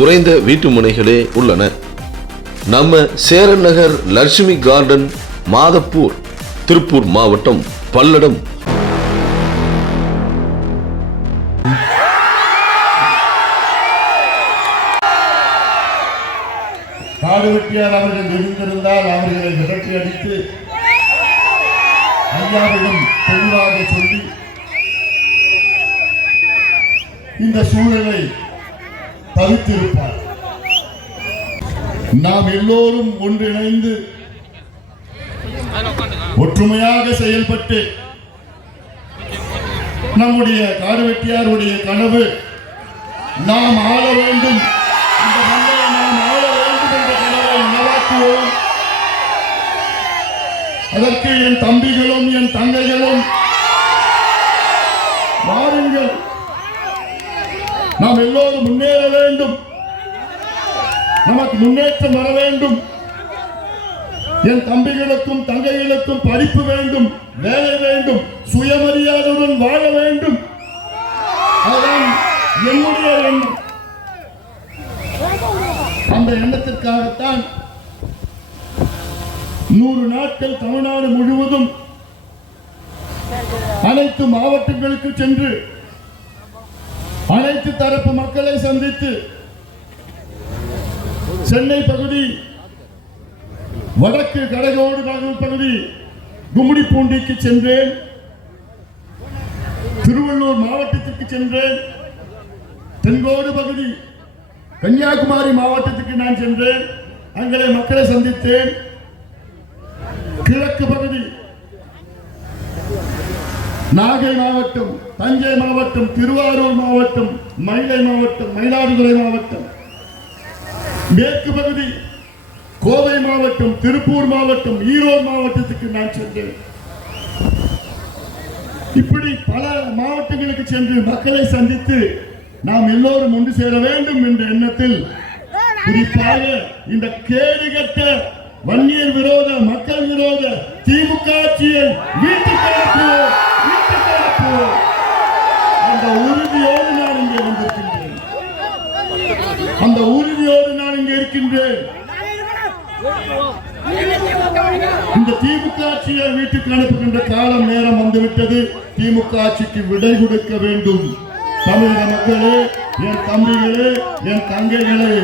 குறைந்த வீட்டு முனைகளே உள்ளன. நம்ம சேரன் நகர் லட்சுமி கார்டன் மாதப்பூர் திருப்பூர் மாவட்டம் பல்லடம். அவர்கள் இருந்திருந்தால் அவர்களை விரட்டி அடித்து ஐயாவிடம் தெளிவாக சொல்லி இந்த சூழலை தவித்திருப்பார். நாம் எல்லோரும் ஒன்றிணைந்து ஒற்றுமையாக செயல்பட்டு நம்முடைய காடுவெட்டியாருடைய கனவு நாம் ஆள வேண்டும். இந்த மண்ணை நாம் ஆள வேண்டும் என்ற கனவை அதற்கு என் தம்பிகளும் என் தங்கைகளும் நாம் எல்லோரும் முன்னேற வேண்டும். நமக்கு முன்னேற்றம் வர வேண்டும். என் தம்பிகளுக்கும் தங்கைகளுக்கும் படிப்பு வேண்டும் வேலை வேண்டும் சுயமரியாதையுடன் வாழ வேண்டும். அதுதான் என்னுடைய எண்ணம். அந்த எண்ணத்திற்காகத்தான் நூறு நாட்கள் தமிழ்நாடு முழுவதும் அனைத்து மாவட்டங்களுக்கு சென்று அனைத்து தரப்பு மக்களை சந்தித்து சென்னை பகுதி வடக்கு கடகோடு நகர் பகுதி கும்மிடிப்பூண்டிக்கு சென்றேன். திருவள்ளூர் மாவட்டத்திற்கு சென்றேன். தென்கோடு பகுதி கன்னியாகுமரி மாவட்டத்துக்கு நான் சென்றேன். அங்கே மக்களை சந்தித்தேன். கிழக்கு பகுதி நாகை மாவட்டம் தஞ்சை மாவட்டம் திருவாரூர் மாவட்டம் மயிலை மாவட்டம் மயிலாடுதுறை மாவட்டம். மேற்கு பகுதி கோவை மாவட்டம் திருப்பூர் மாவட்டம் ஈரோடு மாவட்டத்துக்கு நான் சென்றேன். இப்படி பல மாவட்டங்களுக்கு சென்று மக்களை சந்தித்து நாம் எல்லோரும் ஒன்று சேர வேண்டும் என்ற எண்ணத்தில் குறிப்பாக இந்த கேடுகட்ட வன்னியர் விரோத மக்கள் விரோத திமுக ஆட்சியை வீட்டுக்கு உறுதியோடு நான் இங்கே வந்திருக்கின்றேன். அந்த உறுதியோடு நான் இங்கே இருக்கின்றேன். இந்த திமுக ஆட்சியை வீட்டுக்கு அனுப்புகின்ற காலம் நேரம் வந்துவிட்டது. திமுக ஆட்சிக்கு விடை கொடுக்க வேண்டும். தமிழக மக்களே என் தம்பிகளே என் தங்கைகளே